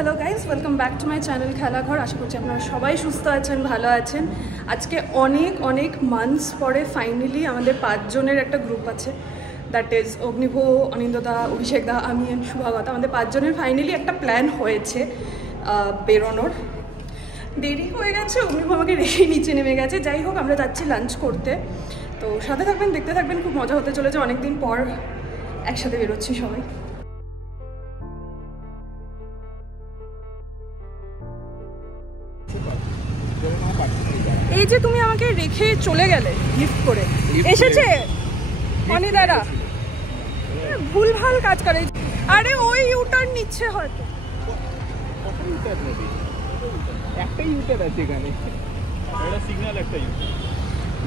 Hello guys, welcome back to my channel Khelaghar. আশা করছি আপনারা সবাই সুস্থ আছেন, ভালো আছেন। আজকে অনেক অনেক মান্থস পরে ফাইনালি আমাদের 5 জনের একটা গ্রুপ আছে, দ্যাট ইজ অগ্নিভ, অনিন্দদা, অভিষেক দা, আমি অ্যান্ড শুভাগতা। আমাদের 5 জনের ফাইনালি একটা প্ল্যান হয়েছে বেরোনোর। দেরি হয়ে গেছে, অগ্নিভ আমাকে রেখেই নিচে নেমে গেছে। যাই হোক, আমরা যাচ্ছি লাঞ্চ করতে। তো সাথে থাকবেন, দেখতে থাকবেন, খুব মজা হতে চলেছে। অনেকদিন পর একসাথে বেরোচ্ছি সবাই। এই যে তুমি আমাকে রেখে চলে গেলে গিফট করে, এসেছে অনিদারা ভুলভাল কাজ করে। আরে ওই ইউটার্ন নিচ্ছে হয়তো,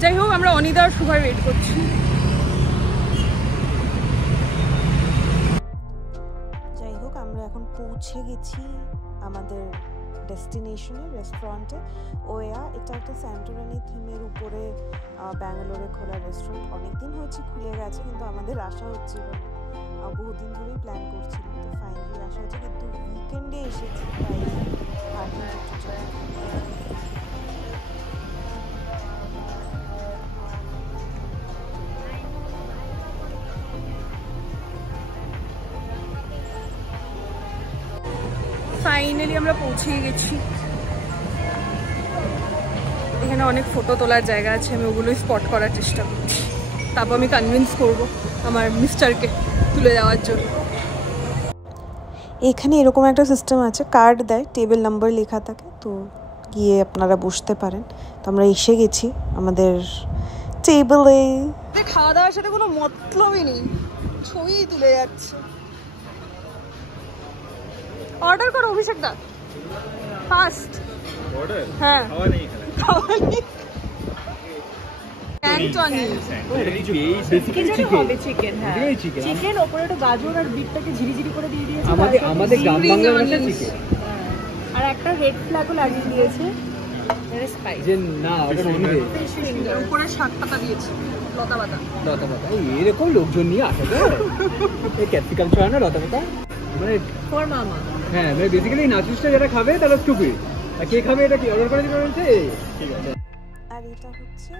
যাই হোক আমরা অনিদার সুভার ওয়েট করছি। যাই হোক, আমরা এখন পৌঁছে গেছি আমাদের ডেস্টিনেশনে, রেস্টুরেন্টে। ওয়া, এটা একটা স্যান্টোরিনি থিমের উপরে ব্যাঙ্গালোরে খোলা রেস্টুরেন্ট। অনেকদিন হয়েছে খুলে গেছে, কিন্তু আমাদের আসা হচ্ছিল না, বহুদিন ধরেই প্ল্যান করছিলাম। তো ফাইনালি আসা হচ্ছে, কিন্তু উইকেন্ডে এসেছি, তাই ফাইনালি আমরা পৌঁছে গেছি। এখানে অনেক ফটো তোলার জায়গা আছে, আমি ওগুলোই স্পট করার চেষ্টা করছি। তারপর আমি কনভিন্স করবো আমার মিস্টারকে তুলে দেওয়ার জন্য। এখানে এরকম একটা সিস্টেম আছে, কার্ড দেয়, টেবিল নাম্বার লেখা থাকে, তো গিয়ে আপনারা বসতে পারেন। তো আমরা এসে গেছি আমাদের টেবিলে। খাওয়া দাওয়ার সাথে কোনো মতলবই নেই, ছবি তুলে যাচ্ছে। অর্ডার করো অভিষেক দা, ফাস্ট অর্ডার। হ্যাঁ, খাওয়া নেই। চিকেন ওপরে একটু গাজর আর বিটটাকে ঝিরিঝিরি করে দিয়ে দিয়েছে, আমাদের গ্রাম বাংলার ভাষা চিকেন, আর একটা রেড ফ্ল্যাগও লাগিয়ে দিয়েছে। উপরে শাক পাতা দিয়েছে, লতা পাতা। এরকম লোকজন নিয়ে আসে তো ক্যাপসিকাম ছাড়া না লতা পাতা, মানে ফর মামা। হ্যাঁ, মানে বেসিক্যালি নাচুসটা যারা খাবে তারা স্টুপিড, আর কে খাবে এটা কি অর্ডার করে দিতে বলছে। ঠিক আছে, আর এটা হচ্ছে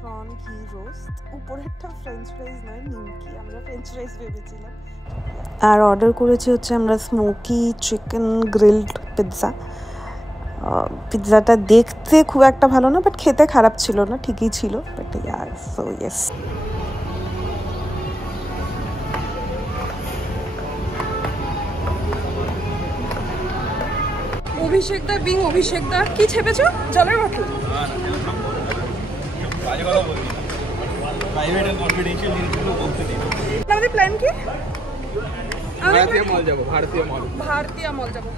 প্রন ঘি রোস্ট, উপরেরটা ফ্রেঞ্চ ফ্রাইজ নয়, নিমকি, আমরা ফ্রেঞ্চ ফ্রাইজ ভেবেছিলাম। আর অর্ডার করেছি হচ্ছে আমরা স্মোকি চিকেন গ্রিলড পিৎজা। পিৎজাটা দেখতে খুব একটা ভালো না, বাট খেতে খারাপ ছিল না, ঠিকই ছিল। বাট ইয়ার সো ইয়েস, অভিষেক দা বিং অভিষেক দা, কি ছেপেছো? জলের বোতল। আমাদের প্ল্যান কি? ভারতীয় মল যাবো।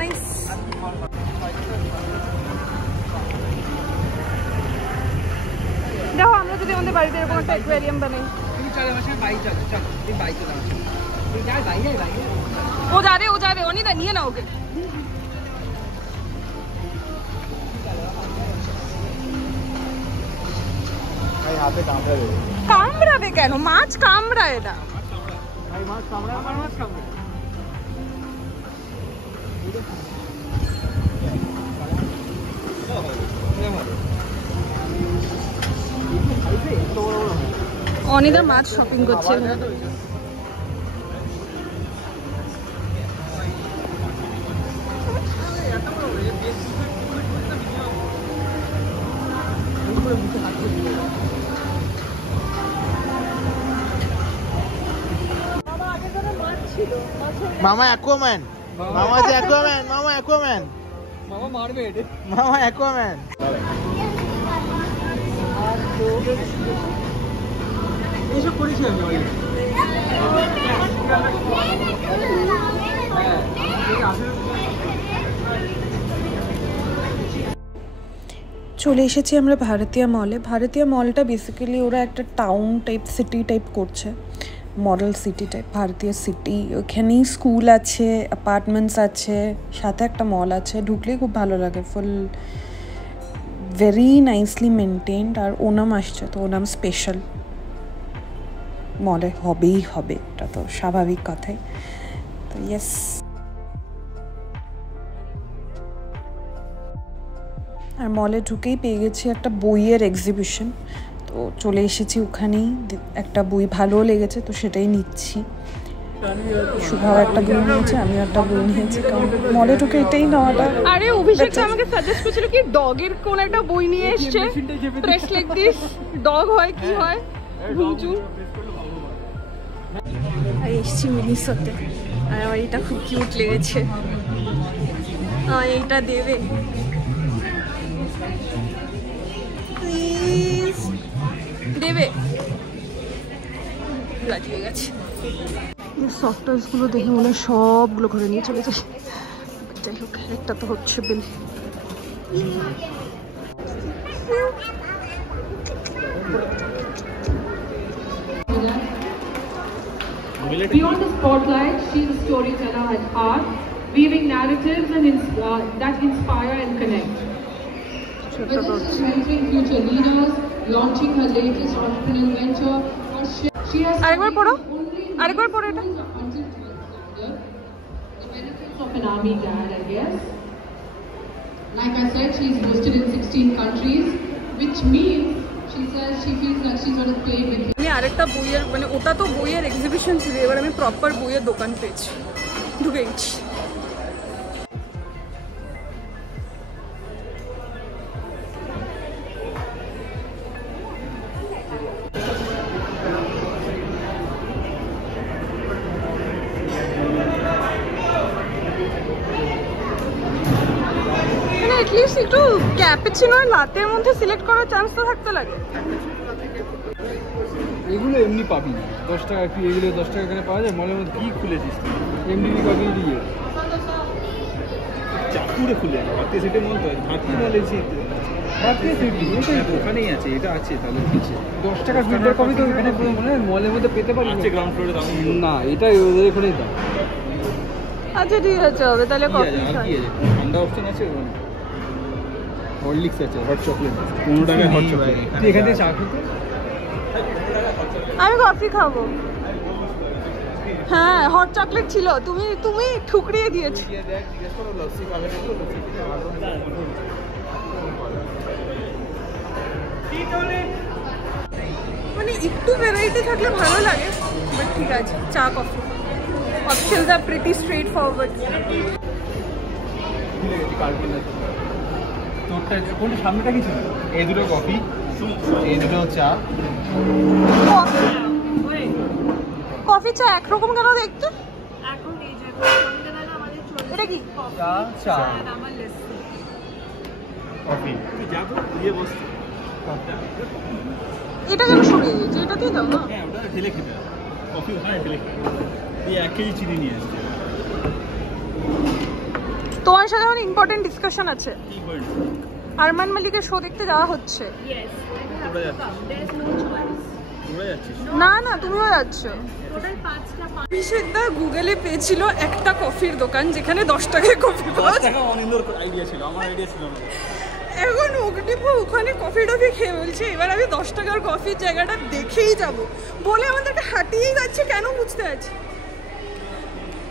নাইস। দেখো, আমরা যদি আমাদের বাড়িতে এরকম একটা অ্যাকোয়ারিয়াম বানাই। ও যা রে অনিদা, নিয়ে নাও ওকে। কামড়াবে কেন? মাছ কামড়ায় না। অনিদা মাছ শপিং করছে। মামা অ্যাকুয়াম্যান, মামা আছে অ্যাকুয়াম্যান, মামা অ্যাকুয়াম্যান, মামা মারবে এটা, মামা অ্যাকুয়াম্যান। এইসব করেছি আমি চলে এসেছি আমরা ভারতীয় মলে। ভারতীয় মলটা বেসিক্যালি ওরা একটা টাউন টাইপ, সিটি টাইপ করছে, মডেল সিটি টাইপ, ভারতীয় সিটি। ওখানেই স্কুল আছে, অ্যাপার্টমেন্টস আছে, সাথে একটা মল আছে। ঢুকলেই খুব ভালো লাগে, ফুল ভেরি নাইসলি মেনটেন্ড। আর ওনাম আসছে, তো ওনাম স্পেশাল মলে হবেই হবে, এটা তো স্বাভাবিক কথাই। তো ইয়েস, আর মলে ঢুকেই পেয়ে গেছি একটা বইয়ের এক্সিবিশন, তো চলে এসেছি ওখানেই। একটা বই ভালোও লেগেছে তো সেটাই নিচ্ছি। শুভাও একটা বই নিয়েছে, আমিও একটা বই নিয়েছি, কারণ মলে ঢুকে এটাই নেওয়াটা। আরে অভিষেক আমাকে সাজেস্ট করেছিল কি ডগের কোন একটা বই নিয়ে এসছে, প্রেস লাইক দিস, ডগ হয় কি হয় ভুঞ্চু। আর এসছি মিনিসোতে, আর আমার এটা খুব কিউট লেগেছে। এইটা দেবে প্লিজ, দেবে। রাজি হয়ে গেছে। সফট টয়েসগুলো দেখে মনে হয় সবগুলো ঘরে নিয়ে চলে যায়। যাই হোক, একটা তো হচ্ছে বিল। Beyond the spotlight, she's a storyteller at heart, weaving narratives and that inspire and connect. Whether she's mentoring future leaders, launching her latest entrepreneurial venture, or she has আরেকবার পড়ো এটা। The benefits of an army dad, I guess. Like I said, she's listed in 16 countries, which means she says she feels like she's sort of played with. আমি আরেকটা বইয়ের মানে ওটা তো বইয়ের এক্সিবিশন ছিল, এবার আমি প্রপার বইয়ের দোকান পেয়েছি, ঢুকে গেছি। এটলিস্ট একটু ক্যাপুচিনো আর লাতের মধ্যে সিলেক্ট করার চান্স তো থাকতে লাগে। এগুলো এমনি পাবি না, 10 টাকা কি এগুলো 10 টাকা এখানে পাওয়া যায়? মলের মধ্যে কি খুলেছিস এমনি পাবি দিয়ে চাকুরে খুলে হাতে সেটে মল তো হাতে বলেছি হাতে সেটি ওখানেই আছে, এটা আছে তাহলে কিছু 10 টাকা ফিল্টার কপি তো এখানে পুরো মনে হয় মলের মধ্যে পেতে পারি আছে গ্রাউন্ড ফ্লোরে দাম না, এটা ওদের এখানেই দাম। আচ্ছা ঠিক আছে, হবে তাহলে কফি খাই। ঠান্ডা অপশন আছে, হরলিক্স আছে, হট চকলেট 15 টাকায় হট চকলেট। তুই এখান থেকে চা খেতে? আমি কফি খাবো। হ্যাঁ হট চকলেট ছিল, তুমি ঠুকরিয়ে দিয়েছি। মানে একটু ভ্যারাইটি থাকলে ভালো লাগে, বাট ঠিক আছে, চা কফি অপশনস আর প্রিটি স্ট্রেট ফরওয়ার্ড। তোরটা কোনটা সামনেটা কি ছিল? এই দুটো কফি, এই দুটো চা। কফি চা একরকম কেন দেখতে? এটা কি? চা কফি। এটা কেন সরিয়ে দিয়েছে? এটা দিয়ে দাও না। হ্যাঁ ওটা ঢেলে খেতে, কফি ওখানে ঢেলে খেতে। এই 1 কেজি চিনি নিয়ে আসছে। তোমার সাথে আমার ইম্পর্টেন্ট ডিসকাশন আছে। কি বলছ? আরমান মালিকের শো দেখতে যাওয়া হচ্ছে। তোমরা যাচ্ছিস? না না, তুমিও যাচ্ছ। অভিষেক দা গুগলে পেয়েছিল একটা কফির দোকান যেখানে 10 টাকায় কফি পাওয়া 10 টাকা অনিন্দর আইডিয়া ছিল, আমার আইডিয়া ছিল না। এখন অগ্নিভো ওখানে কফি টফি খেয়ে বলছে এবার আমি 10 টাকার কফির জায়গাটা দেখেই যাব বলে আমাদেরকে হাঁটিয়েই যাচ্ছে, কেন বুঝতে পারছি।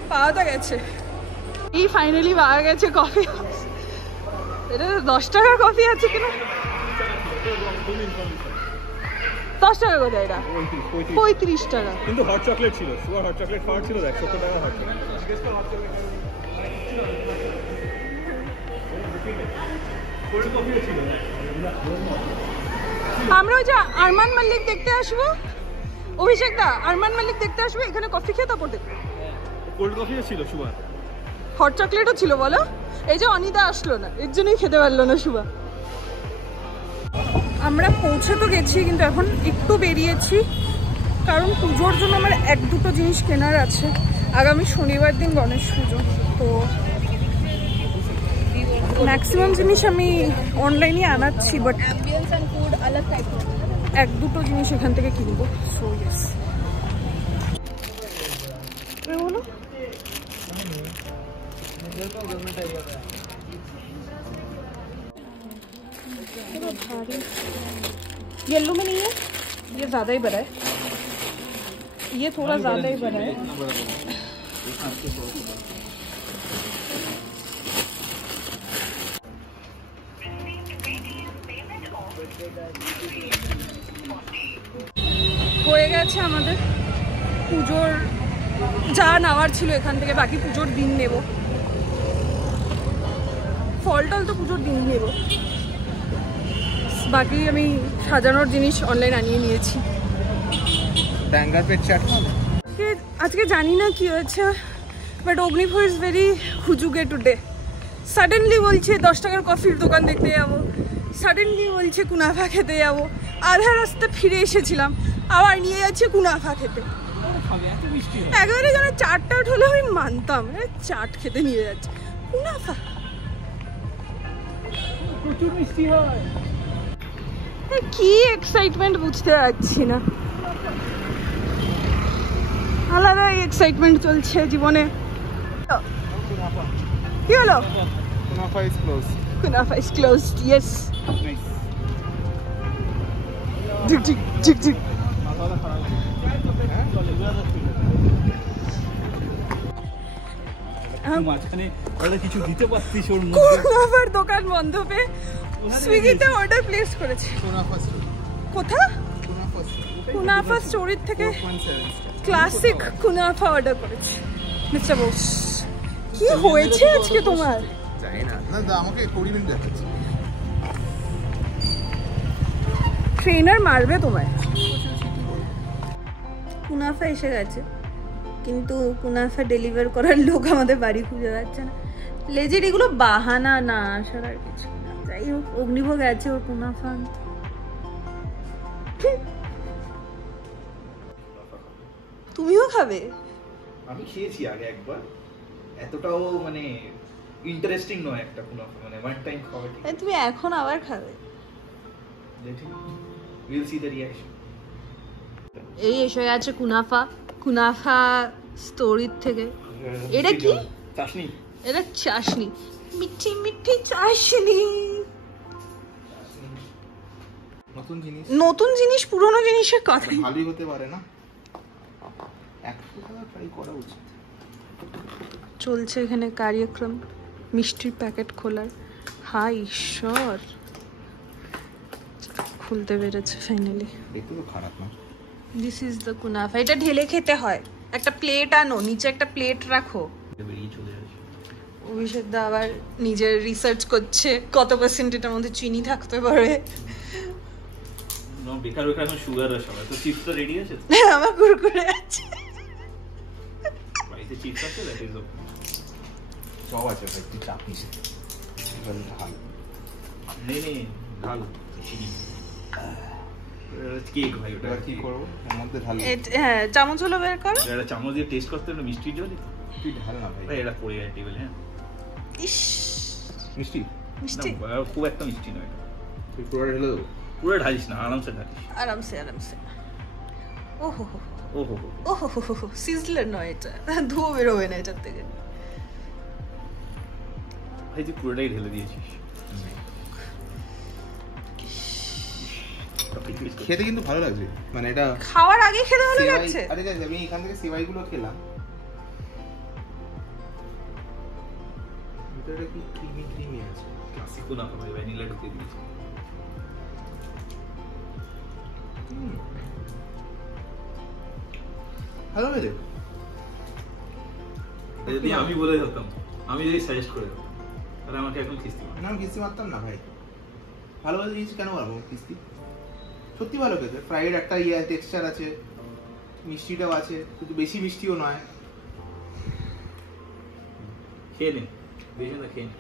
পাওয়া তো গেছে, এই ফাইনালি পাওয়া গেছে কফি। এটা 10 টাকার কফি আছে কিনা? 10 টাকা কোথায়? এটা 35 টাকা। কিন্তু হট চকলেট ছিল, সুগার হট চকলেট খাওয়ার ছিল 170 টাকা হট চকলেট। আমরা ওই যে আরমান মালিক দেখতে আসবো, অভিষেক দা আরমান মালিক দেখতে আসবো, এখানে কফি খেয়ে তারপর দেখবো। কোল্ড কফিও ছিল, সুগার হট চকলেটও ছিল বলো। এই যে অনিদা আসলো না, এর জন্যই খেতে পারলো না শুভা। আমরা পৌঁছে তো গেছি, কিন্তু এখন একটু বেরিয়েছি কারণ পুজোর জন্য আমার 1-2 জিনিস কেনার আছে। আগামী শনিবার দিন গণেশ পুজো, তো ম্যাক্সিমাম জিনিস আমি অনলাইনে আনাচ্ছি, বাট 1-2 জিনিস এখান থেকে কিনবো। সো ইয়েস, বলো येलो में नहीं है, ये ज़्यादा ही बड़ा है, ये थोड़ा ज़्यादा ही बड़ा है। হয়ে গেছে আমাদের পুজোর যা নেওয়ার ছিল এখান থেকে, বাকি পুজোর দিন নেব। ফল টল তো পুজোর দিন নেব, বাকি আমি সাজানোর জিনিস অনলাইন আনিয়ে নিয়েছি। আজকে জানি না কি হয়েছে, বাট অগ্নিভো ইজ ভেরি হুজুগে টুডে। সাডেনলি বলছে 10 টাকার কফির দোকান দেখতে যাবো, সাডেনলি বলছে কুনাফা খেতে যাবো। আধা রাস্তা ফিরে এসেছিলাম, আবার নিয়ে যাচ্ছে কুনাফা খেতে। একেবারে যেন চাট হলে আমি মানতাম, চাট খেতে নিয়ে যাচ্ছে কুনাফা। প্রচুর মিষ্টি হয়। কি এক্সাইটমেন্ট বুঝতে পারছি না, আলাদা এক্সাইটমেন্ট চলছে জীবনে। কি হলো? Kunafa is close. Kunafa is closed, yes. ঝিক ঝিক ঝিক ঝিক। মাঝখানে কিছু দিতে পারতিস ওর কুনাফার দোকান বন্ধ পেয়ে সুইগিতে অর্ডার প্লেস করেছে। কোথা? কুনাফা স্টোরির থেকে ক্লাসিক কুনাফা অর্ডার করেছে মিস্টার বোস। কি হয়েছে আজকে তোমার? জানি না, না আমাকে 20 মিনিট দেখাচ্ছে। ট্রেনার মারবে তোমায়। কুনাফা এসে গেছে, কিন্তু কুনাফা ডেলিভার করার লোক আমাদের বাড়ি খুঁজে যাচ্ছে না। লেজের এগুলো বাহানা না আসার আর কিছু না। যাই হোক, অগ্নিভোগ আছে ওর কুনাফা। তুমিও খাবে? আমি খেয়েছি আগে একবার, এতটাও মানে ইন্টারেস্টিং নয় একটা কুনাফা, মানে ওয়ান টাইম খাওয়া ঠিক। তুমি এখন আবার খাবে? Will see the reaction. এই এসে গেছে কুনাফা, কুনাফা স্টোরির থেকে। এটা কি? চাশনি। এটা চাশনি, মিঠি মিঠি চাশনি। নতুন জিনিস, নতুন জিনিস পুরনো জিনিসের কথা ভালোই হতে পারে না, একটু ট্রাই করা উচিত। চলছে এখানে কার্যক্রম মিষ্টির প্যাকেট খোলার। হাই ঈশ্বর, খুলতে পেরেছে ফাইনালি। দেখতে তো খারাপ না। This is the কুনাফা। এটা ঢেলে খেতে হয়। একটা প্লেট আনো, নিচে একটা প্লেট রাখো। অভিষেক দা আবার নিজের রিসার্চ করছে কত পার্সেন্ট এটার মধ্যে চিনি থাকতে পারে। বেকার বেকার সুগার আর সবাই তো। চিপসটা রেডি আছে? আমার কুরকুরে আছে বাড়িতে, চিপস আছে, দ্যাট ইজ ওকে। সব আছে ভাই, তুই চাপ নিস। এবারে ঢাল। নেই ঢাল চিনি। কেক ভাই, ওটা এবার কি করবো? এর মধ্যে ঢাল। হ্যাঁ, চামচ হলো বের করো। এটা চামচ দিয়ে টেস্ট করতে হবে মিষ্টি জল। তুই ঢাল না ভাই। এটা পড়ে যায় টেবিলে। হ্যাঁ, ইস মিষ্টি মিষ্টি না, খুব একটা মিষ্টি নয় এটা। তুই পুরো ঢেলে দেবো? পুরো ঢালিস না, আরামসে ঢালিস। আরামসে আরামসে। ওহো ওহো ওহো, সিজলার নয় এটা, ধুয়ো বেরোবে না এটার থেকে। ভাই তুই পুরোটাই ঢেলে দিয়েছিস। খেতে কিন্তু ভালো লাগছে, মানে এটা খাওয়ার আগে খেতে ভালো সেমাই। লাগছে। আরে দেখ, আমি এখান থেকে সেমাই গুলো খেলাম, ভিতরে কি ক্রিমি ক্রিমি আছে। ক্লাসিক কুনাফা ভাই, ভ্যানিলা ঢুকে দিয়েছি। ভালো লাগে। যদি আমি বলে দিতাম, আমি যদি সাজেস্ট করে দিতাম, তাহলে আমাকে এখন কিস্তি মার। না, আমি কিস্তি মারতাম না ভাই। ভালো ভালো জিনিস কেন মারবো কিস্তি? সত্যি ভালো খেতে। ফ্রাইড একটা টেক্সচার আছে, মিষ্টিটাও আছে, কিন্তু বেশি মিষ্টিও নয়। খেয়ে নে, বেশি না খেয়ে নে,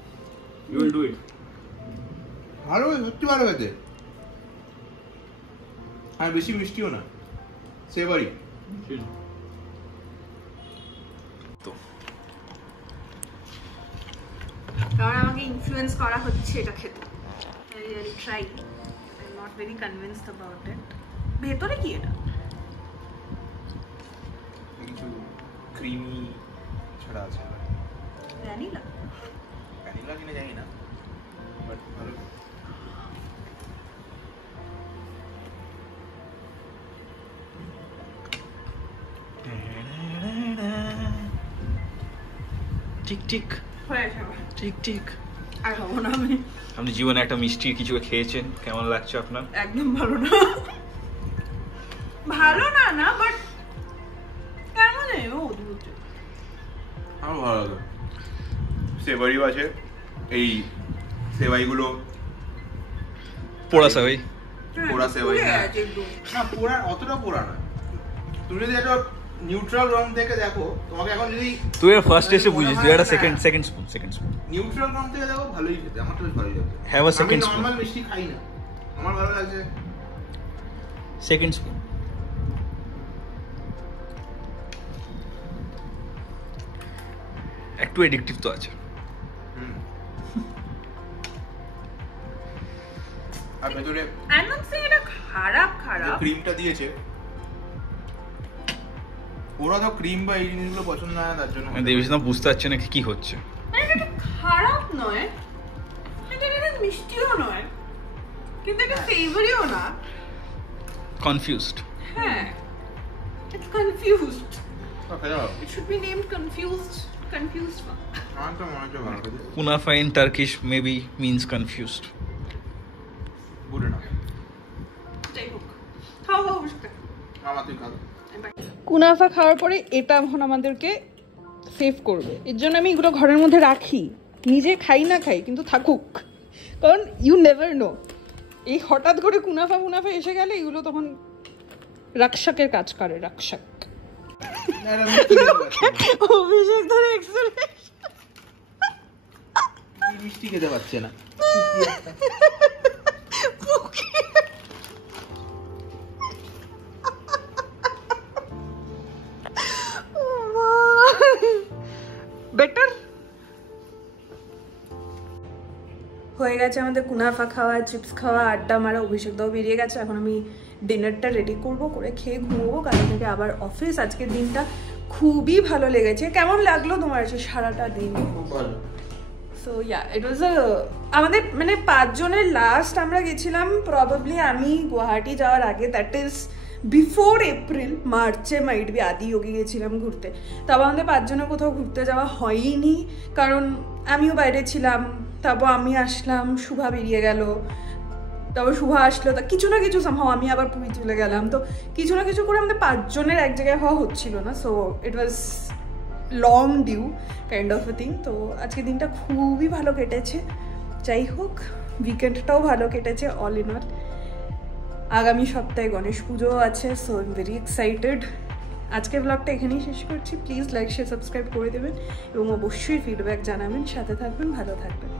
ইউ উইল ডু ইট। ভালো, সত্যি ভালো খেতে। আর বেশি মিষ্টিও না, সেবারই। কারণ আমাকে ইনফ্লুয়েন্স করা হচ্ছে এটা খেতে। I try, I am not very convinced about it. ভেতরে কি এটা? কিছু ক্রিমি ছাড়া আছে। ভ্যানিলা? ভ্যানিলা কিনে জানি না, বাট ভালো। ঠিক ঠিক হয়েছে। ঠিক ঠিক। আর খাবো না আমি। আপনি জীবনে একটা মিষ্টি কিছু খেয়েছেন, কেমন লাগছে আপনার? একদম ভালো না, ভালো না না, বাট কেমন ও অদ্ভুত। আমার ভালো লাগে। সেভারিও আছে, এই সেভাইগুলো পোড়া সেভাই, পোড়া সেভাই না, আছে একদম। না পোড়া অতটা পোড়া না। তুমি যদি একটা নিউট্রাল রং থেকে দেখো, তোমাকে এখন যদি তুই ফার্স্ট এসে বুঝিস, তুই একটা সেকেন্ড স্পুন নিউট্রাল রং থেকে দেখো, ভালোই খেতে, আমার তো বেশ ভালোই লাগে। Have a second আমি spoon. নরমাল মিষ্টি খাই না, আমার ভালো লাগছে সেকেন্ড স্পুন। একটু এডিকটিভ তো আছে। আর ভেতরে I'm not saying এটা খারাপ খারাপ, ক্রিমটা দিয়েছে, ওরা তো ক্রিম বা এই জিনিসগুলো পছন্দ না, তার জন্য দেবীনা বুঝতে পারছে না কি হচ্ছে। মানে এটা খারাপ নয়, এটা মিষ্টিও নয়, কিন্তু এটা ফেভারিও না। কনফিউজড। হ্যাঁ, it's confused. Okay, It should be named confused one. আমার তো মনে হচ্ছে ভালো খেতে, kunafa in Turkish maybe means confused. Good না যাই হোক, খাও বসে থাক। আমার তুই খাবে। কুনাফা খাওয়ার পরে এটা এখন আমাদেরকে সেভ করবে, এর জন্য আমি এগুলো ঘরের মধ্যে রাখি, নিজে খাই না খাই কিন্তু থাকুক, কারণ ইউ নেভার নো, এই হঠাৎ করে কুনাফা এসে গেলে এগুলো তখন রক্ষকের কাজ করে, রক্ষক। অভিষেক ধরে মিষ্টি খেতে পারছে না। বেটার হয়ে গেছে আমাদের কুনাফা খাওয়া, চিপস খাওয়া, আড্ডা মারা, অভিষেক দাও বেরিয়ে গেছে। এখন আমি ডিনারটা রেডি করব, করে খেয়ে ঘুমোবো, কাল থেকে আবার অফিস। আজকের দিনটা খুবই ভালো লেগেছে। কেমন লাগলো তোমার সারাটা দিন? খুব ভালো। সো ইয়া, ইট ওয়াজ আমাদের মানে 5 জনের লাস্ট আমরা গেছিলাম প্রবাবলি আমি গুয়াহাটি যাওয়ার আগে, দ্যাট ইজ বিফোর এপ্রিল, মার্চে মাইট বি আদি যোগী গেছিলাম ঘুরতে। তারপর আমাদের 5 জনের কোথাও ঘুরতে যাওয়া হয়নি, কারণ আমিও বাইরে ছিলাম, তারপর আমি আসলাম, শুভা বেরিয়ে গেল, তারপর শুভা আসলো, তা কিছু না কিছু সম্ভব আমি আবার পুরী চলে গেলাম, তো কিছু না কিছু করে আমাদের 5 জনের এক জায়গায় হওয়া হচ্ছিল না। So it was long due kind of a thing. তো আজকে দিনটা খুবই ভালো কেটেছে। যাই হোক, উইকেন্ডটাও ভালো কেটেছে অল ইন অল। আগামী সপ্তাহে গণেশ পুজো আছে, so I am very excited. আজকের ব্লগটা এখানেই শেষ করছি। প্লিজ লাইক শেয়ার সাবস্ক্রাইব করে দেবেন এবং অবশ্যই ফিডব্যাক জানাবেন, সাথে থাকবেন, ভালো থাকবেন।